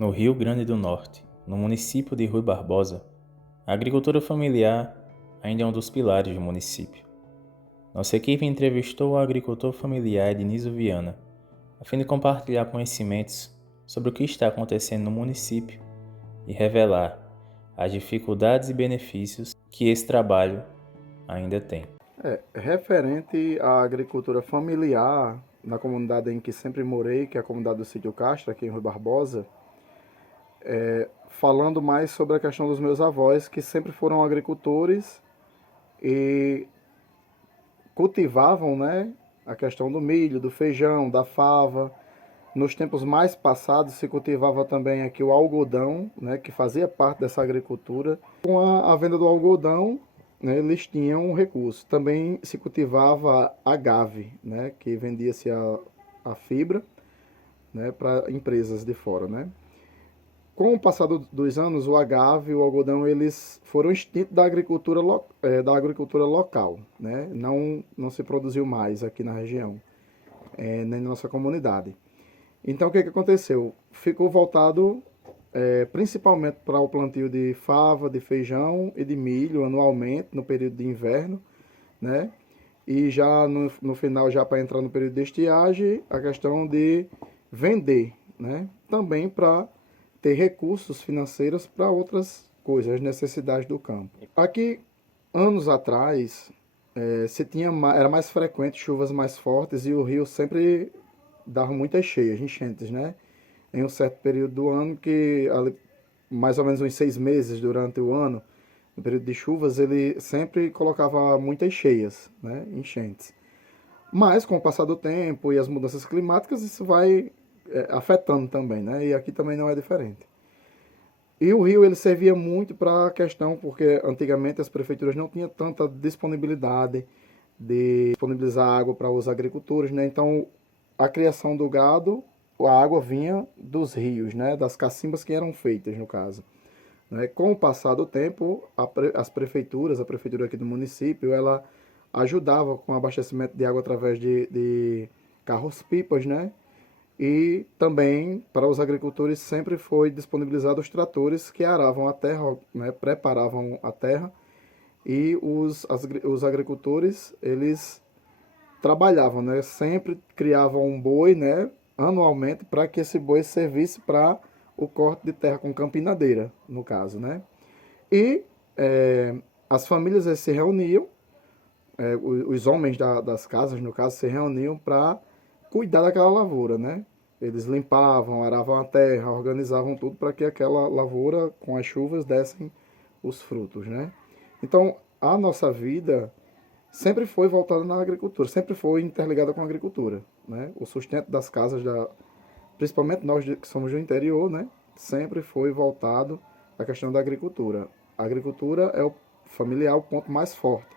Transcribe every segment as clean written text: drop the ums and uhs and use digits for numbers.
No Rio Grande do Norte, no município de Rui Barbosa, a agricultura familiar ainda é um dos pilares do município. Nossa equipe entrevistou o agricultor familiar Ednizo Viana, a fim de compartilhar conhecimentos sobre o que está acontecendo no município e revelar as dificuldades e benefícios que esse trabalho ainda tem. Referente à agricultura familiar, na comunidade em que sempre morei, que é a comunidade do Sítio Castro, aqui em Rui Barbosa, falando mais sobre a questão dos meus avós, que sempre foram agricultores e cultivavam, né, a questão do milho, do feijão, da fava. Nos tempos mais passados se cultivava também aqui o algodão, né, que fazia parte dessa agricultura. Com a venda do algodão, né, eles tinham um recurso. Também se cultivava agave, né, que vendia-se a fibra, né, para empresas de fora, né. Com o passar dos anos, o agave e o algodão eles foram extintos da agricultura local, né? Não se produziu mais aqui na região, nem na nossa comunidade. Então o que aconteceu? Ficou voltado principalmente para o plantio de fava, de feijão e de milho anualmente no período de inverno, né? E já no final, já para entrar no período de estiagem, a questão de vender, né? Também para ter recursos financeiros para outras coisas, as necessidades do campo. Aqui, anos atrás, era mais frequente chuvas mais fortes e o rio sempre dava muitas cheias, enchentes, né? Em um certo período do ano, que ali, mais ou menos uns 6 meses durante o ano, no período de chuvas, ele sempre colocava muitas cheias, né? Enchentes. Mas com o passar do tempo e as mudanças climáticas, isso vai afetando também, né? E aqui também não é diferente. E o rio ele servia muito para a questão, porque antigamente as prefeituras não tinham tanta disponibilidade de disponibilizar água para os agricultores, né? Então a criação do gado, a água vinha dos rios, né? Das cacimbas que eram feitas no caso. Né? Com o passar do tempo, as prefeituras, a prefeitura aqui do município, ela ajudava com o abastecimento de água através de carros-pipas, né? E também para os agricultores sempre foi disponibilizado os tratores que aravam a terra, né? Preparavam a terra, e os agricultores eles trabalhavam, né? Sempre criavam um boi, né? Anualmente, para que esse boi servisse para o corte de terra com campinadeira, no caso, né? E as famílias se reuniam, os homens das casas, no caso, se reuniam para cuidar daquela lavoura, né? Eles limpavam, aravam a terra, organizavam tudo para que aquela lavoura, com as chuvas, dessem os frutos, né? Então, a nossa vida sempre foi voltada na agricultura, sempre foi interligada com a agricultura, né? O sustento das casas, principalmente nós que somos do interior, né? Sempre foi voltado à questão da agricultura. A agricultura é o familiar, o ponto mais forte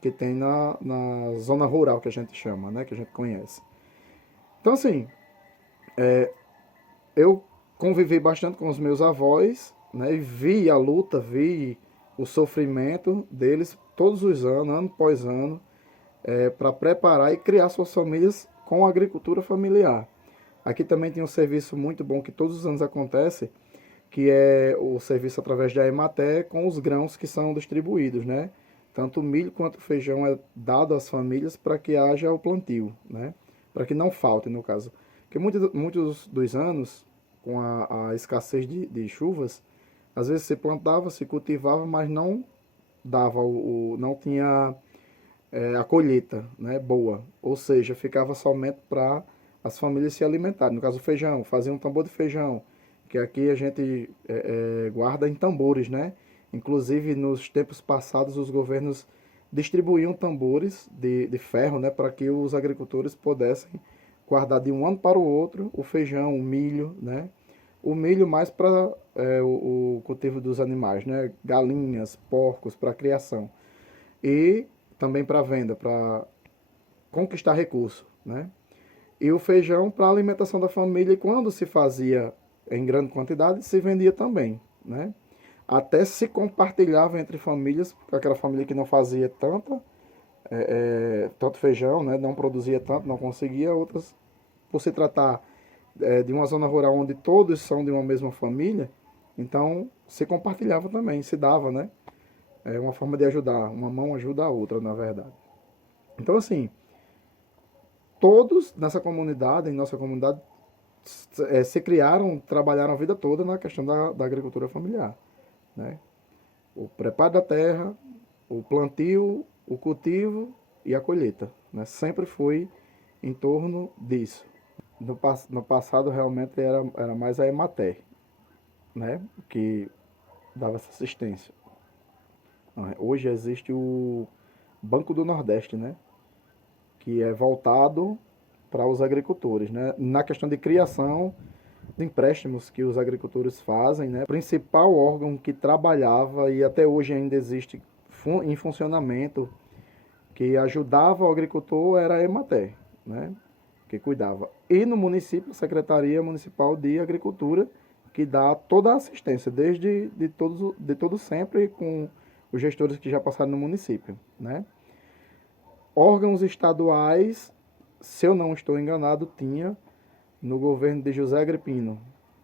que tem na zona rural, que a gente chama, né? Que a gente conhece. Então, assim, eu convivi bastante com os meus avós, né? E vi a luta, vi o sofrimento deles todos os anos, ano após ano, para preparar e criar suas famílias com a agricultura familiar. Aqui também tem um serviço muito bom que todos os anos acontece, que é o serviço através da Emater com os grãos que são distribuídos, né? Tanto o milho quanto o feijão é dado às famílias para que haja o plantio, né? Para que não falte, no caso. Porque muitos dos anos, com a escassez de chuvas, às vezes se plantava, se cultivava, mas não dava não tinha a colheita, né, boa. Ou seja, ficava somente para as famílias se alimentarem. No caso, o feijão, fazia um tambor de feijão, que aqui a gente guarda em tambores, né? Inclusive, nos tempos passados, os governos distribuíam tambores de ferro, né, para que os agricultores pudessem guardar de um ano para o outro o feijão, o milho, né? O milho mais para o cultivo dos animais, né? Galinhas, porcos, para criação. E também para venda, para conquistar recurso, né? E o feijão para alimentação da família, e quando se fazia em grande quantidade, se vendia também, né? Até se compartilhava entre famílias, aquela família que não fazia tanto feijão, né? Não produzia tanto, não conseguia, outras, por se tratar de uma zona rural onde todos são de uma mesma família, então se compartilhava também, se dava, né? É uma forma de ajudar, uma mão ajuda a outra, na verdade. Então, assim, todos nessa comunidade, em nossa comunidade, se criaram, trabalharam a vida toda na questão da agricultura familiar, né? O preparo da terra, o plantio, o cultivo e a colheita, né? Sempre foi em torno disso. No passado, realmente, era mais a Emater, né? Que dava essa assistência. Hoje existe o Banco do Nordeste, né? Que é voltado para os agricultores, né? Na questão de criação de empréstimos que os agricultores fazem, né? O principal órgão que trabalhava e até hoje ainda existe em funcionamento, que ajudava o agricultor, era a Emater, né? Que cuidava. E no município, a Secretaria Municipal de Agricultura, que dá toda a assistência, desde de todo sempre, com os gestores que já passaram no município, né? Órgãos estaduais, se eu não estou enganado, tinha no governo de José Agripino,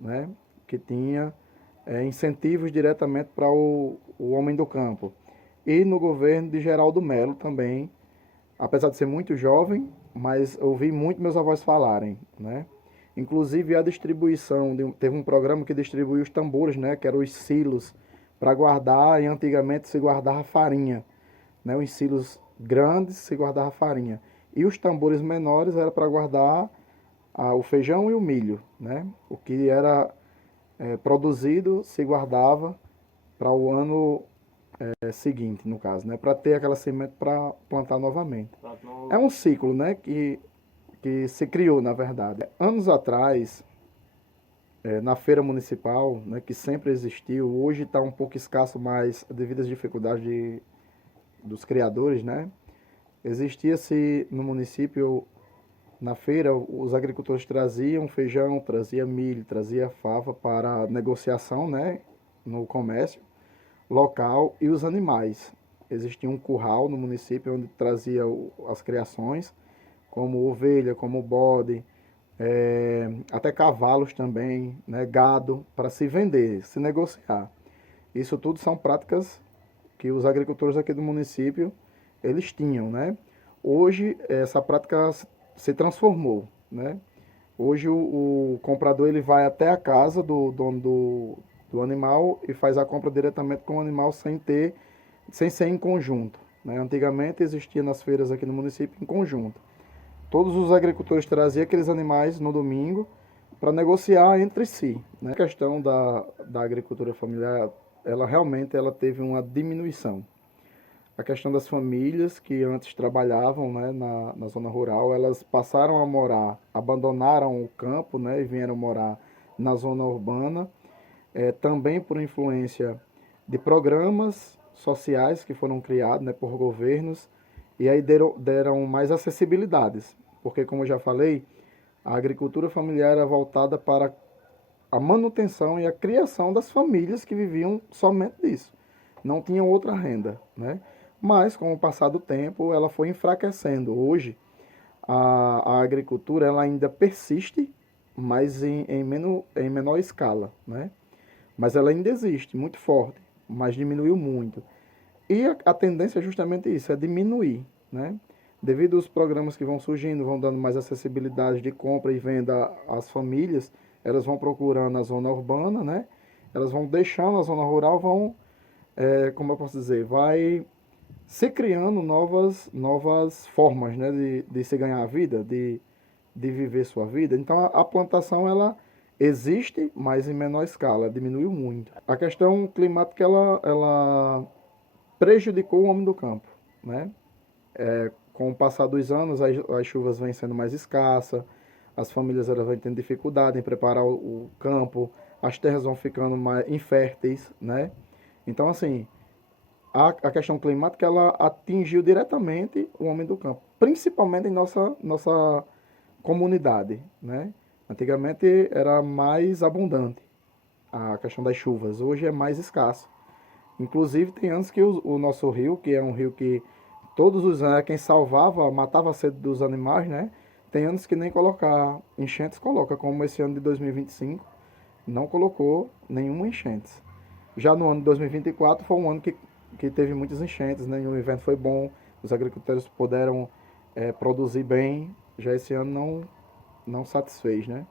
né? Que tinha incentivos diretamente para o homem do campo. E no governo de Geraldo Melo também, apesar de ser muito jovem, mas ouvi muito meus avós falarem, né? Inclusive a distribuição, teve um programa que distribuiu os tambores, né? Que eram os silos para guardar, e antigamente se guardava farinha, né? Os silos grandes se guardava farinha. E os tambores menores era para guardar o feijão e o milho, né? O que era produzido se guardava para o ano seguinte, no caso, né? Para ter aquela semente para plantar novamente. É um ciclo, né? Que se criou, na verdade. Anos atrás, na feira municipal, né? Que sempre existiu, hoje está um pouco escasso, mas devido às dificuldades dos criadores, né? Existia-se no município, na feira, os agricultores traziam feijão, trazia milho, trazia fava para negociação, né? No comércio local, e os animais. Existia um curral no município onde trazia as criações, como ovelha, como bode, até cavalos também, né, gado, para se vender, se negociar. Isso tudo são práticas que os agricultores aqui do município, eles tinham, né? Hoje, essa prática se transformou, né? Hoje o comprador ele vai até a casa do dono do animal e faz a compra diretamente com o animal sem ser em conjunto, né? Antigamente existia nas feiras aqui no município em conjunto. Todos os agricultores traziam aqueles animais no domingo para negociar entre si, né? A questão da agricultura familiar, ela realmente teve uma diminuição. A questão das famílias que antes trabalhavam, né, na zona rural, elas passaram a morar, abandonaram o campo, né, e vieram morar na zona urbana, também por influência de programas sociais que foram criados, né, por governos, e aí deram mais acessibilidades, porque, como eu já falei, a agricultura familiar era voltada para a manutenção e a criação das famílias que viviam somente disso. Não tinham outra renda, né? Mas, com o passar do tempo, ela foi enfraquecendo. Hoje, a agricultura ela ainda persiste, mas em menor escala, né? Mas ela ainda existe, muito forte, mas diminuiu muito. E a tendência é justamente isso, é diminuir, né? Devido aos programas que vão surgindo, vão dando mais acessibilidade de compra e venda às famílias, elas vão procurando a zona urbana, né? Elas vão deixando a zona rural, como eu posso dizer, vai se criando novas formas, né, de se ganhar a vida, de viver sua vida. Então a plantação ela existe, mas em menor escala, diminuiu muito. A questão climática ela prejudicou o homem do campo, né? Com o passar dos anos, as chuvas vêm sendo mais escassas, as famílias elas vão tendo dificuldade em preparar o campo, as terras vão ficando mais inférteis, né? Então, assim, a questão climática ela atingiu diretamente o homem do campo, principalmente em nossa comunidade, né? Antigamente era mais abundante a questão das chuvas, hoje é mais escasso. Inclusive tem anos que o nosso rio, que é um rio que todos os anos quem salvava, matava a sede dos animais, né? Tem anos que nem colocar enchentes coloca, como esse ano de 2025, não colocou nenhuma enchente. Já no ano de 2024 foi um ano que teve muitas enchentes, né? O evento foi bom, os agricultores puderam produzir bem. Já esse ano não satisfez, né?